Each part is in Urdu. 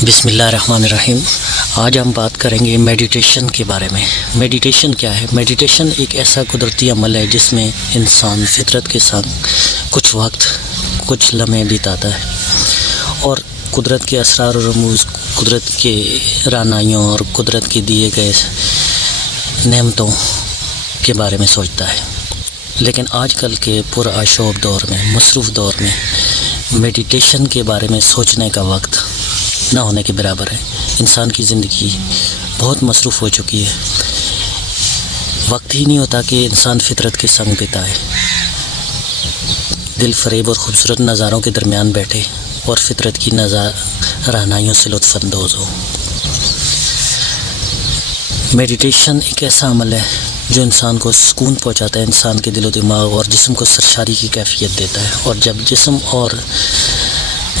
بسم اللہ الرحمن الرحیم۔ آج ہم بات کریں گے میڈیٹیشن کے بارے میں۔ میڈیٹیشن کیا ہے؟ میڈیٹیشن ایک ایسا قدرتی عمل ہے جس میں انسان فطرت کے ساتھ کچھ وقت کچھ لمحے بتاتا ہے اور قدرت کے اسرار و رموز، قدرت کے رعنائیوں اور قدرت کے دیے گئے نعمتوں کے بارے میں سوچتا ہے۔ لیکن آج کل کے پرآشوب دور میں، مصروف دور میں میڈیٹیشن کے بارے میں سوچنے کا وقت نہ ہونے کے برابر ہے۔ انسان کی زندگی بہت مصروف ہو چکی ہے، وقت ہی نہیں ہوتا کہ انسان فطرت کے سنگ بتائے، دل فریب اور خوبصورت نظاروں کے درمیان بیٹھے اور فطرت کی رہنائیوں سے لطف اندوز ہو۔ میڈیٹیشن ایک ایسا عمل ہے جو انسان کو سکون پہنچاتا ہے، انسان کے دل و دماغ اور جسم کو سرشاری کی کیفیت دیتا ہے، اور جب جسم اور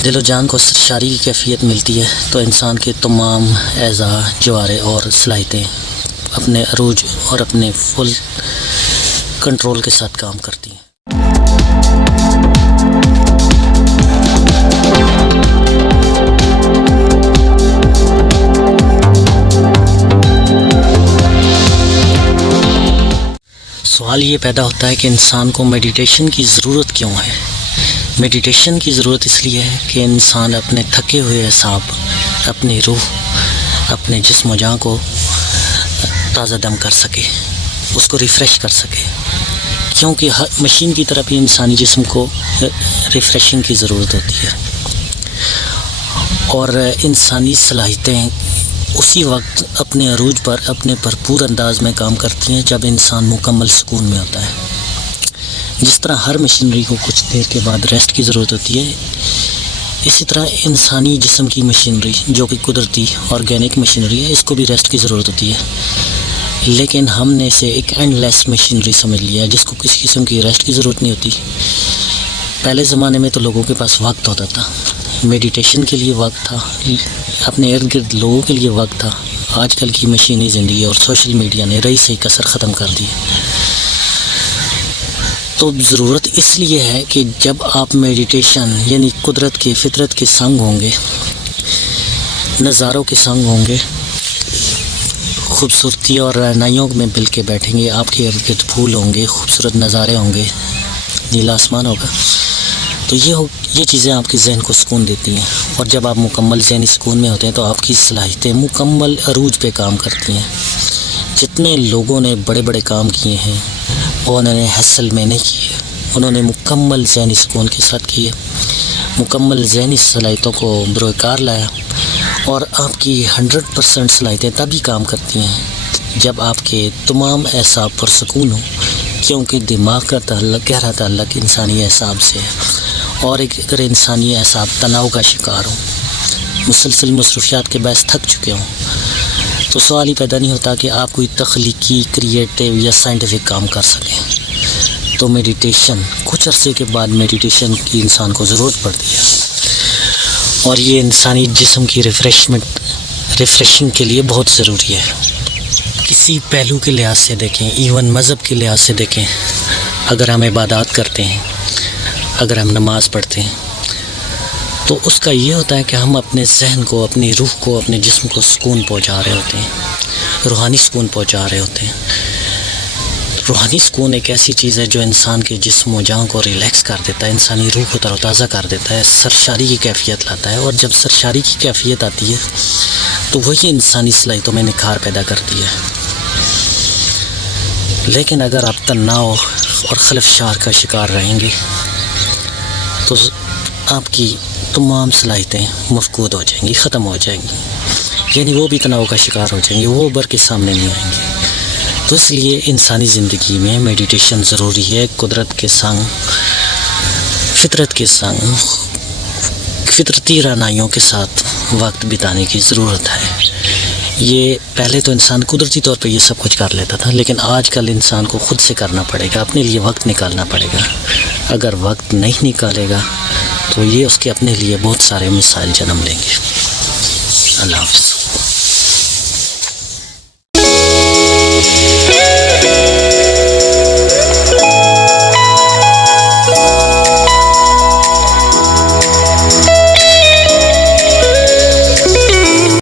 دل و جان کو سرشاری کی کیفیت ملتی ہے تو انسان کے تمام اعضاء، جوارے اور صلاحیتیں اپنے عروج اور اپنے فل کنٹرول کے ساتھ کام کرتی ہیں۔ سوال یہ پیدا ہوتا ہے کہ انسان کو میڈیٹیشن کی ضرورت کیوں ہے؟ میڈیٹیشن کی ضرورت اس لیے ہے کہ انسان اپنے تھکے ہوئے اعصاب، اپنی روح، اپنے جسم و جاں کو تازہ دم کر سکے، اس کو ریفریش کر سکے، کیونکہ ہر مشین کی طرف ہی انسانی جسم کو ریفریشنگ کی ضرورت ہوتی ہے، اور انسانی صلاحیتیں اسی وقت اپنے عروج پر اپنے بھرپور انداز میں کام کرتی ہیں جب انسان مکمل سکون میں ہوتا ہے۔ جس طرح ہر مشینری کو کچھ دیر کے بعد ریسٹ کی ضرورت ہوتی ہے، اسی طرح انسانی جسم کی مشینری جو کہ قدرتی آرگینک مشینری ہے، اس کو بھی ریسٹ کی ضرورت ہوتی ہے، لیکن ہم نے اسے ایک اینڈ لیس مشینری سمجھ لیا ہے جس کو کسی قسم کی ریسٹ کی ضرورت نہیں ہوتی۔ پہلے زمانے میں تو لوگوں کے پاس وقت ہوتا تھا، میڈیٹیشن کے لیے وقت تھا، اپنے ارد گرد لوگوں کے لیے وقت تھا۔ آج کل کی مشینی زندگی اور سوشل میڈیا نے رہی سہی کسر ختم کر دی۔ تو ضرورت اس لیے ہے کہ جب آپ میڈیٹیشن یعنی قدرت کے فطرت کے سنگ ہوں گے، نظاروں کے سنگ ہوں گے، خوبصورتی اور رعنائیوں میں مل کے بیٹھیں گے، آپ کے ارد گرد پھول ہوں گے، خوبصورت نظارے ہوں گے، نیلا آسمان ہوگا، تو یہ چیزیں آپ کے ذہن کو سکون دیتی ہیں، اور جب آپ مکمل ذہنی سکون میں ہوتے ہیں تو آپ کی صلاحیتیں مکمل عروج پہ کام کرتی ہیں۔ جتنے لوگوں نے بڑے بڑے کام کیے ہیں وہ انہوں نے حاصل میں نہیں کیے، انہوں نے مکمل ذہنی سکون کے ساتھ کیے، مکمل ذہنی صلاحیتوں کو بروئے کار لایا، اور آپ کی 100% صلاحیتیں تبھی کام کرتی ہیں جب آپ کے تمام اعصاب پر سکون ہو، کیونکہ دماغ کا تعلق، گہرا تعلق انسانی اعصاب سے ہے، اور اگر انسانی اعصاب تناؤ کا شکار ہوں، مسلسل مصروفیات کے باعث تھک چکے ہوں، تو سوال ہی پیدا نہیں ہوتا کہ آپ کوئی تخلیقی، کریٹیو یا سائنٹیفک کام کر سکیں۔ تو میڈیٹیشن، کچھ عرصے کے بعد میڈیٹیشن کی انسان کو ضرورت پڑتی ہے، اور یہ انسانی جسم کی ریفریشنگ کے لیے بہت ضروری ہے۔ کسی پہلو کے لحاظ سے دیکھیں، ایون مذہب کے لحاظ سے دیکھیں، اگر ہم عبادات کرتے ہیں، اگر ہم نماز پڑھتے ہیں، تو اس کا یہ ہوتا ہے کہ ہم اپنے ذہن کو، اپنی روح کو، اپنے جسم کو سکون پہنچا رہے ہوتے ہیں، روحانی سکون پہنچا رہے ہوتے ہیں۔ روحانی سکون ایک ایسی چیز ہے جو انسان کے جسم و جان کو ریلیکس کر دیتا ہے، انسانی روح کو تر و تازہ کر دیتا ہے، سرشاری کی کیفیت لاتا ہے، اور جب سرشاری کی کیفیت آتی ہے تو وہی انسانی صلاحیتوں میں نکھار پیدا کرتی ہے۔ لیکن اگر آپ تناؤ اور خلفشار کا شکار رہیں گے تو آپ کی تمام صلاحیتیں مفقود ہو جائیں گی، ختم ہو جائیں گی، یعنی وہ بھی تناؤ کا شکار ہو جائیں گے، وہ ابھر کے سامنے نہیں آئیں گے۔ تو اس لیے انسانی زندگی میں میڈیٹیشن ضروری ہے، قدرت کے سنگ، فطرت کے سنگ، فطرتی رعنائیوں کے ساتھ وقت بتانے کی ضرورت ہے۔ یہ پہلے تو انسان قدرتی طور پہ یہ سب کچھ کر لیتا تھا، لیکن آج کل انسان کو خود سے کرنا پڑے گا، اپنے لیے وقت نکالنا پڑے گا۔ اگر وقت نہیں نکالے گا تو یہ اس کے اپنے لیے بہت سارے مسائل جنم لیں گے۔ اللہ حافظ۔